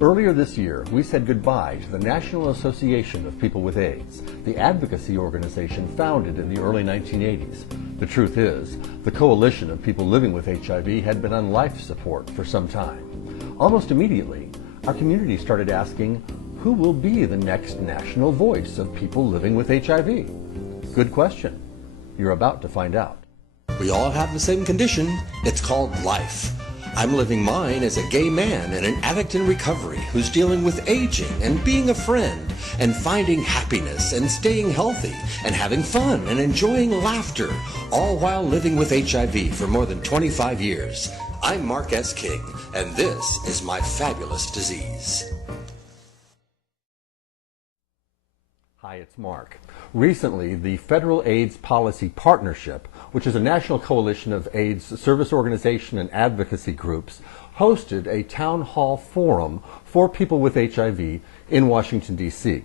Earlier this year, we said goodbye to the National Association of People with AIDS, the advocacy organization founded in the early 1980s. The truth is, the coalition of people living with HIV had been on life support for some time. Almost immediately, our community started asking, who will be the next national voice of people living with HIV? Good question. You're about to find out. We all have the same condition. It's called life. I'm living mine as a gay man and an addict in recovery who's dealing with aging and being a friend and finding happiness and staying healthy and having fun and enjoying laughter, all while living with HIV for more than 25 years. I'm Mark S. King, and this is my fabulous disease. Hi, it's Mark. Recently, the Federal AIDS Policy Partnership, which is a national coalition of AIDS service organization and advocacy groups, hosted a town hall forum for people with HIV in Washington, D.C.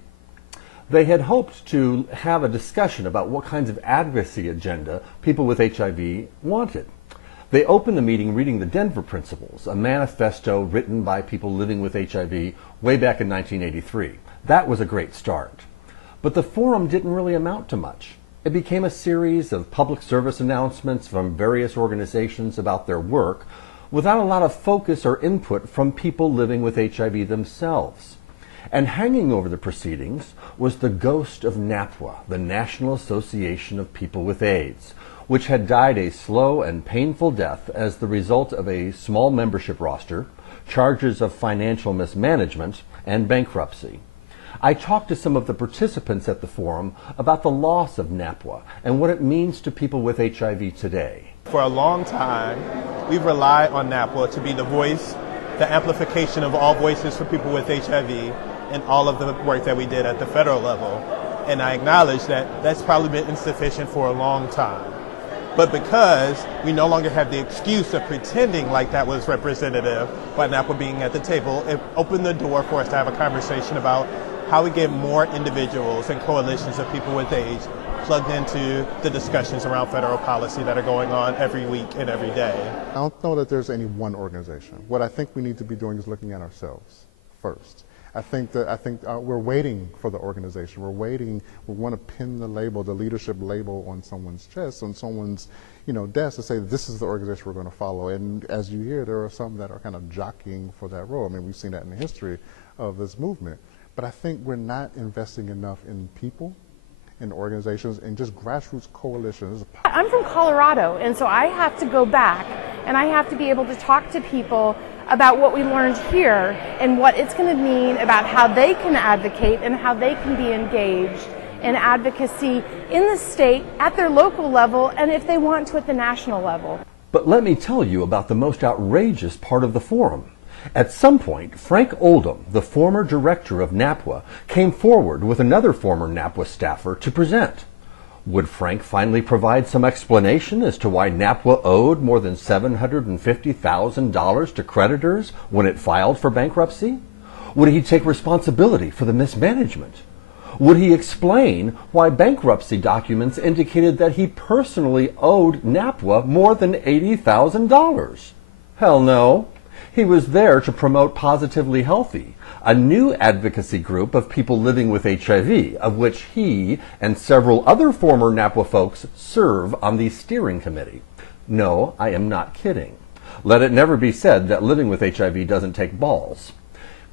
They had hoped to have a discussion about what kinds of advocacy agenda people with HIV wanted. They opened the meeting reading the Denver Principles, a manifesto written by people living with HIV way back in 1983. That was a great start. But the forum didn't really amount to much. It became a series of public service announcements from various organizations about their work without a lot of focus or input from people living with HIV themselves. And hanging over the proceedings was the ghost of NAPWA, the National Association of People with AIDS, which had died a slow and painful death as the result of a small membership roster, charges of financial mismanagement, and bankruptcy. I talked to some of the participants at the forum about the loss of NAPWA and what it means to people with HIV today. For a long time, we've relied on NAPWA to be the voice, the amplification of all voices for people with HIV in all of the work that we did at the federal level. And I acknowledge that that's probably been insufficient for a long time. But because we no longer have the excuse of pretending like that was representative by NAPWA being at the table, it opened the door for us to have a conversation about how we get more individuals and coalitions of people with AIDS plugged into the discussions around federal policy that are going on every week and every day. I don't know that there's any one organization. What I think we need to be doing is looking at ourselves first. I think we're waiting for the organization. We want to pin the label, the leadership label on someone's chest, on someone's desk to say this is the organization we're going to follow. And as you hear, there are some that are kind of jockeying for that role. I mean, we've seen that in the history of this movement. But I think we're not investing enough in people, in organizations, and just grassroots coalitions. I'm from Colorado, and so I have to go back and I have to be able to talk to people about what we learned here and what it's going to mean about how they can advocate and how they can be engaged in advocacy in the state, at their local level, and if they want to at the national level. But let me tell you about the most outrageous part of the forum. At some point, Frank Oldham, the former director of NAPWA, came forward with another former NAPWA staffer to present. Would Frank finally provide some explanation as to why NAPWA owed more than $750,000 to creditors when it filed for bankruptcy? Would he take responsibility for the mismanagement? Would he explain why bankruptcy documents indicated that he personally owed NAPWA more than $80,000? Hell no. He was there to promote Positively Healthy, a new advocacy group of people living with HIV, of which he and several other former NAPWA folks serve on the steering committee. No, I am not kidding. Let it never be said that living with HIV doesn't take balls.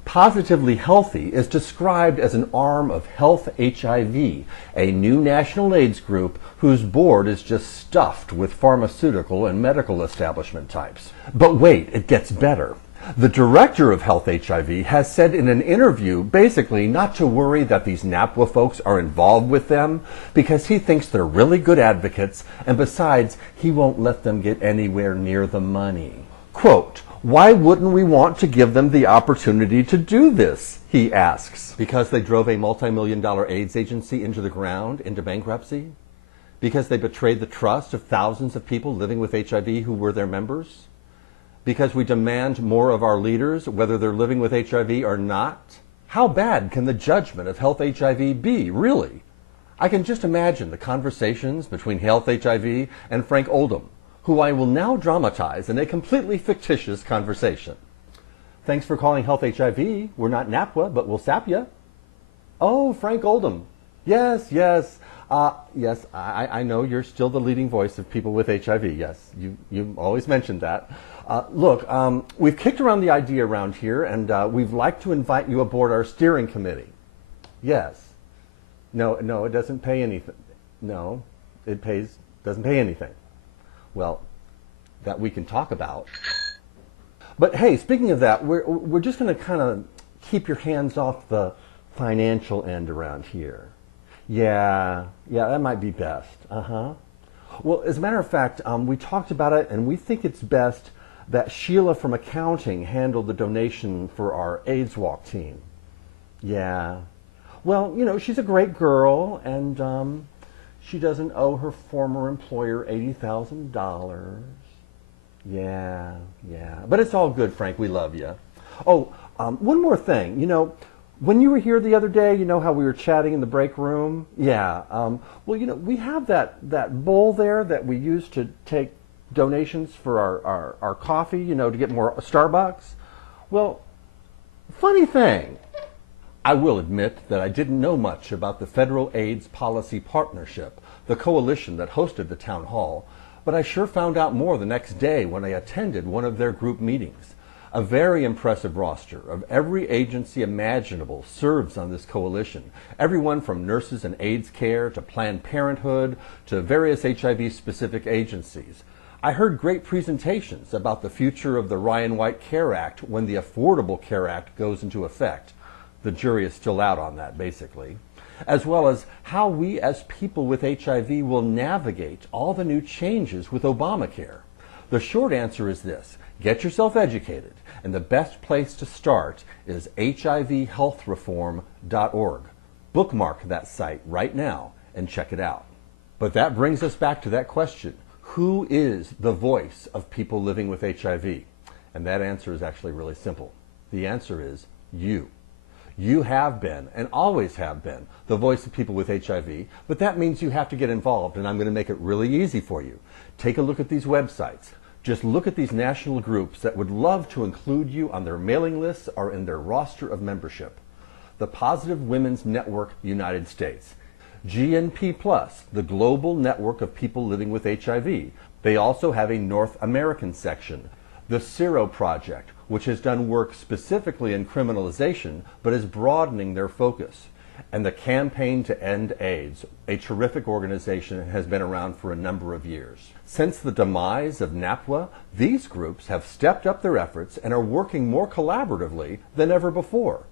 Positively Healthy is described as an arm of Health HIV, a new national AIDS group whose board is just stuffed with pharmaceutical and medical establishment types. But wait, it gets better. The director of Health HIV has said in an interview basically not to worry that these NAPWA folks are involved with them because he thinks they're really good advocates, and besides, he won't let them get anywhere near the money. Quote, "Why wouldn't we want to give them the opportunity to do this?" he asks. Because they drove a multi-million-dollar AIDS agency into the ground, into bankruptcy? Because they betrayed the trust of thousands of people living with HIV who were their members? Because we demand more of our leaders, whether they're living with HIV or not? How bad can the judgment of Health HIV be, really? I can just imagine the conversations between Health HIV and Frank Oldham, who I will now dramatize in a completely fictitious conversation. Thanks for calling Health HIV. We're not NAPWA, but we'll sap ya. Oh, Frank Oldham. Yes, yes. Yes, I know you're still the leading voice of people with HIV. Yes, you always mentioned that. Look, we've kicked around the idea around here, and we'd like to invite you aboard our steering committee. Yes. No, it doesn't pay anything. No, doesn't pay anything. Well, that we can talk about. But hey, speaking of that, we're just going to kind of keep your hands off the financial end around here. Yeah, that might be best. Well, as a matter of fact, we talked about it, and we think it's best that Sheila from accounting handled the donation for our AIDS Walk team. Yeah. Well, you know, she's a great girl, and she doesn't owe her former employer $80,000. Yeah. But it's all good, Frank. We love you. Oh, one more thing. You know, when you were here the other day, you know how we were chatting in the break room? Yeah. Well, you know, we have that bowl there that we use to take donations for our coffee, you know, to get more Starbucks. Well, funny thing, I will admit that I didn't know much about the Federal AIDS Policy Partnership, the coalition that hosted the town hall, but I sure found out more the next day when I attended one of their group meetings. A very impressive roster of every agency imaginable serves on this coalition. Everyone from nurses and AIDS care to Planned Parenthood to various HIV-specific agencies. I heard great presentations about the future of the Ryan White Care Act when the Affordable Care Act goes into effect. The jury is still out on that, basically. As well as how we as people with HIV will navigate all the new changes with Obamacare. The short answer is this: get yourself educated, and the best place to start is HIVhealthreform.org. Bookmark that site right now and check it out. But that brings us back to that question: who is the voice of people living with HIV? And that answer is actually really simple. The answer is you. You have been, and always have been, the voice of people with HIV, but that means you have to get involved, and I'm going to make it really easy for you. Take a look at these websites. Just look at these national groups that would love to include you on their mailing lists or in their roster of membership. The Positive Women's Network United States. GNP Plus, the global network of people living with HIV. They also have a North American section. The Sero Project, which has done work specifically in criminalization, but is broadening their focus. And the Campaign to End AIDS, a terrific organization that has been around for a number of years. Since the demise of NAPWA, these groups have stepped up their efforts and are working more collaboratively than ever before.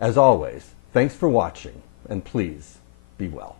As always, thanks for watching, and please be well.